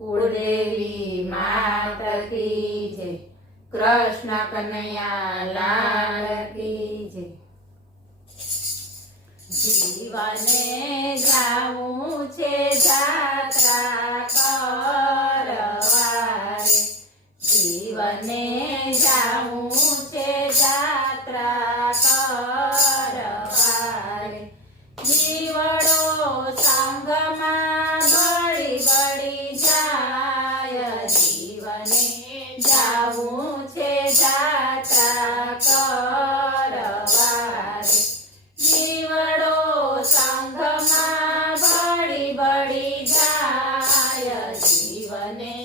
કુળદેવી માત કી જય, કૃષ્ણ કનૈયા લાલ કી જય. જીવને જાવું છે જાત્રા કરવા રે, જીવને જાવું છે જાત્રા કરવા રે. જીવડો સંગમાં બળી બળી જાય, જીવને જાવું છે જાત્રા કરવા રે. જીવડો સંગમાં બળી બળી જાય, જીવને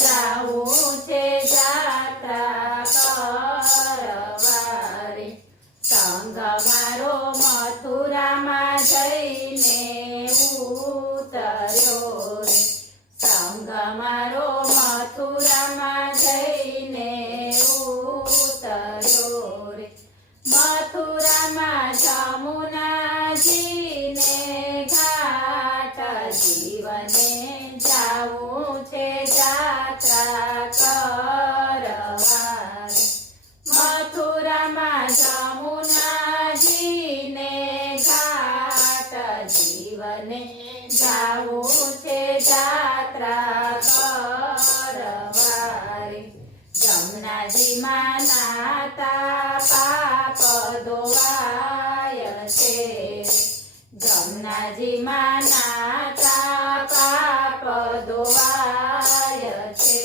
જાવું છે જાત્રા કરવા રે. સંગ મારો મથુરામાં જઈને ઉતર્યો રે, સંગ મારો મથુરામાં જઈને ઉતર્યો રે. મથુરામાં જમુનાજીને ઘાટ, જીવને જાવું છે જાત્રા કરવા રે. મથુરામાં જમુનાજીને ઘાટ, જીવને જાવું છે જાત્રા કરવા રે. જમનાજીમાં નાતા પાપ ધોવાય છે, જમનાજીમાં નાતા પાપ ધોવાય છે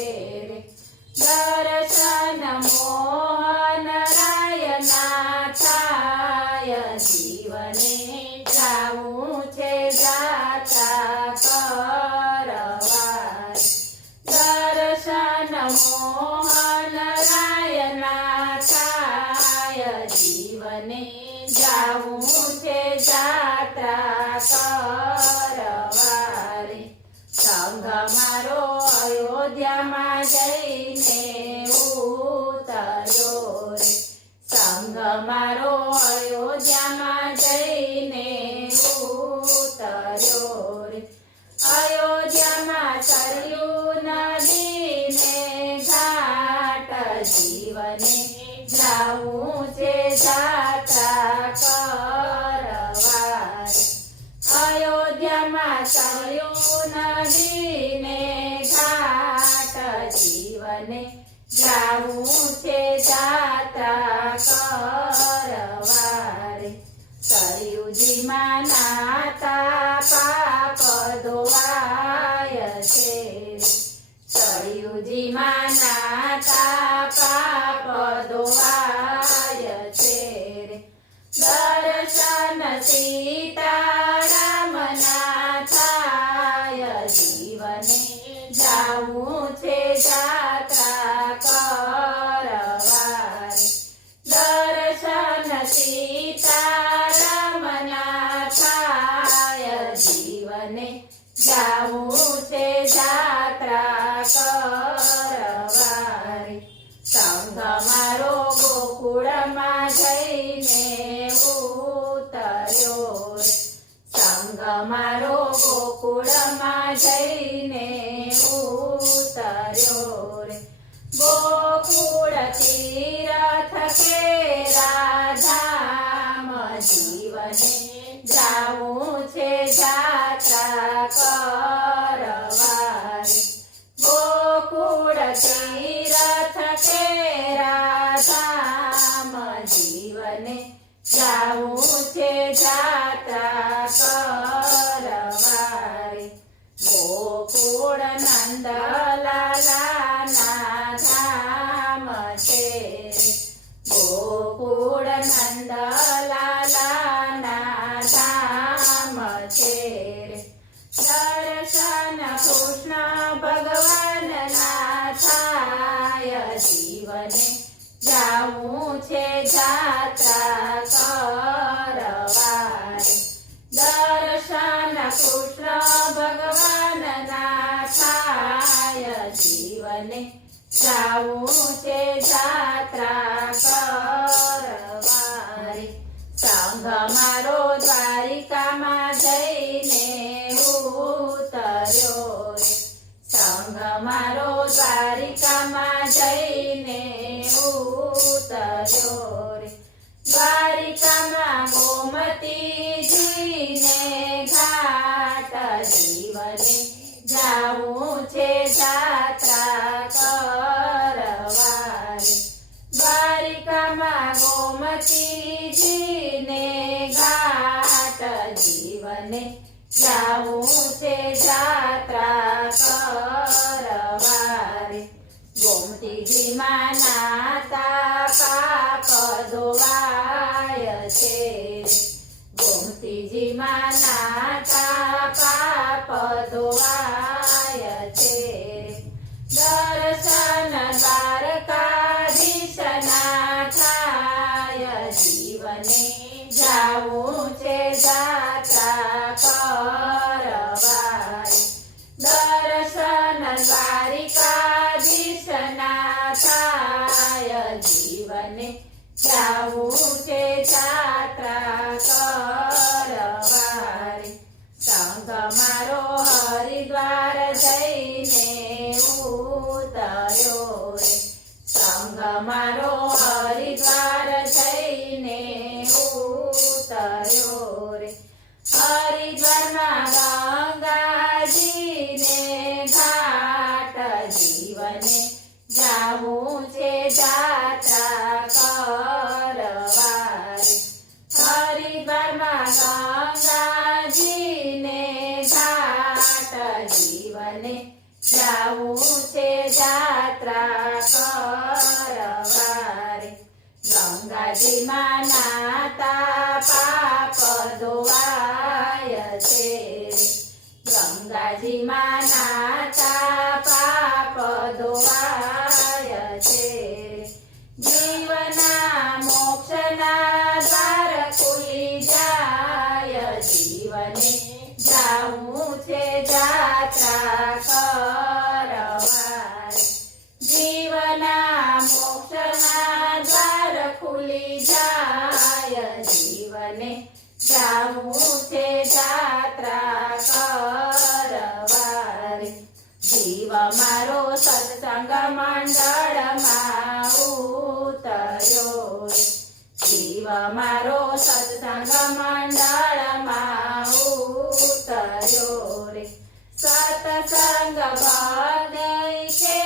રે. દર્શન મોહન રાયના થાય, જીવને જાવું છે જાત્રા કરવા રે. દર્શન મોહન રાયના થાય, જીવને જાવું છે જાત્રા કરવા રે. સંગ મારો અયોધ્યામાં જઈને ઉતર્યો રે, સંગ મારો અયોધ્યામાં જઈને ઉતર્યો રે. અયોધ્યામાં સરયુ નદીને ઘાટ, જીવને જાવું છે જાત્રા કરવા રે. અયોધ્યામાં સરયુ નદીને ઘાટ, જીવને જાવું છે જાત્રા કરવા રે. સરયુજીમાં નાતા પાપ ધોવાય છે, સરયુજીમાં નાતા પાપ ધોવાય છે રે. દર્શન સીતારામના થાય, જીવને જાવું છે જાત્રા કરવા રે. દર્શન સીતારામના થાય, જીવને જાવું છે જાત્રા કરવા રે. સંગ મારો ગોકુળમાં જઈને ઉતર્યો રે, સંગ મારો ગોકુળમાં જઈને ઉતર્યો રે. ગોકુળ તીરથ કે રાધામ, જીવને જાવું છે જાત્રા કરવા રે. ગોકુળ તીરથ કે રાધામ, જીવને જાવું છે જાત્રા કરવા રે. ગોકુળ નંદલાલાના ધામ છે રે, ગોકુળ નંદલાલાના ધામ છે રે. દર્શન કૃષ્ણ ભગવાનના થાય, જીવને જાવું છે જાત્રા કરવા રે. દર્શન કૃષ્ણ ભગવાનના થાય, જીવને જાવું છે જાત્રા કરવા રે. સંગ મારો દ્વારિકામાં જઈને ઉતર્યો રે, સંગ ઉતર્યો રે દ્વારિકામાં ગોમતીજીને ઘાટ જીવને જાવું છે જાત્રા કરવા રે દ્વારિકામાં ગોમતીજીને ઘાટ જીવને જાવું છે જાત્રા કરવા રે ગોમતીજીમાં નાતા પાપ ધોવાય છે ગોમતીજીમાં નાતા પાપ ધોવાય છે દર્શન દ્વારકાધીશના થાય જીવને જાવું છે જાત્રા કરવા દર્શન દ્વારિકાધીશના થાય જીવને જાવું છે જાત્રા કરવા સંગ મારો હરિદ્વાર જઈને ઉતર્યો રે સંગ મારો હરિદ્વાર જઈને ઉતર્યો રે હરિદ્વારમાં ગંગાજીને ઘાટ જીવને જાવું છે જાત્રા કરવા રે હરિદ્વારમાં ગંગાજીને ઘાટ જીવને જાવું છે જાત્રા કરવા રે ગંગાજીમાં નાતા પાપ ધોવાય છે ગંગાજીમાં નાતા પાપ ધોવાય છે જીવના મોક્ષના દ્વાર ખુલી જાય જીવને જાવું છે જાત્રા કરવા જીવના મોક્ષના દ્વાર ખુલી જાય જીવને જાવું છે જાત્રા કરવા જીવ મારો સત્સંગ મંડળમાં ઉતર્યો રે જીવ મારો સત્સંગ મંડળમાં ઉતર્યો રે સત્સંગ ભગઈ કે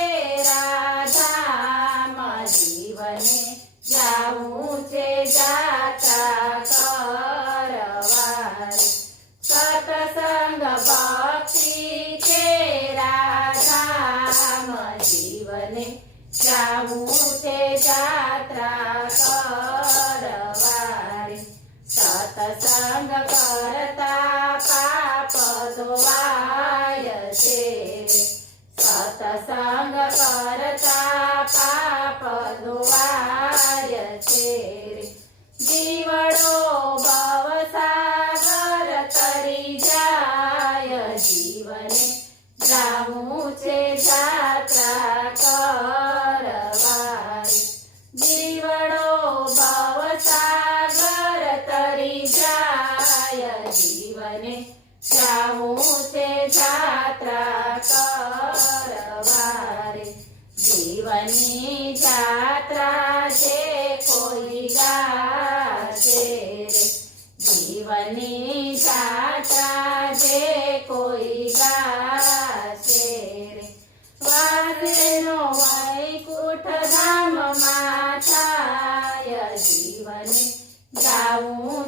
રાધામ જીવને જાવું છે જાત્રા કરવા સત્સંગ ભક્તિ કે રાધામ જીવને જાવું છે જાત્રા કરવા સત્સંગ કરતા પાપ ધોવાય છે સત્સંગ કરતા પાપ ધોવાય છે જીવડો ભવસાગર તરી જાય જીવને જાવું છે જાત્રા કરવા જીવડો ભવસાગર તરી જાય જીવને જાવું છે જાત્રા કરવા જીવનની જાત્રા જે કોઈ ગાશે રે જીવનની જાત્રા જે કોઈ ગાશે રે વાસેનો વૈકુંઠ ધામમાં થાય જીવને જાવું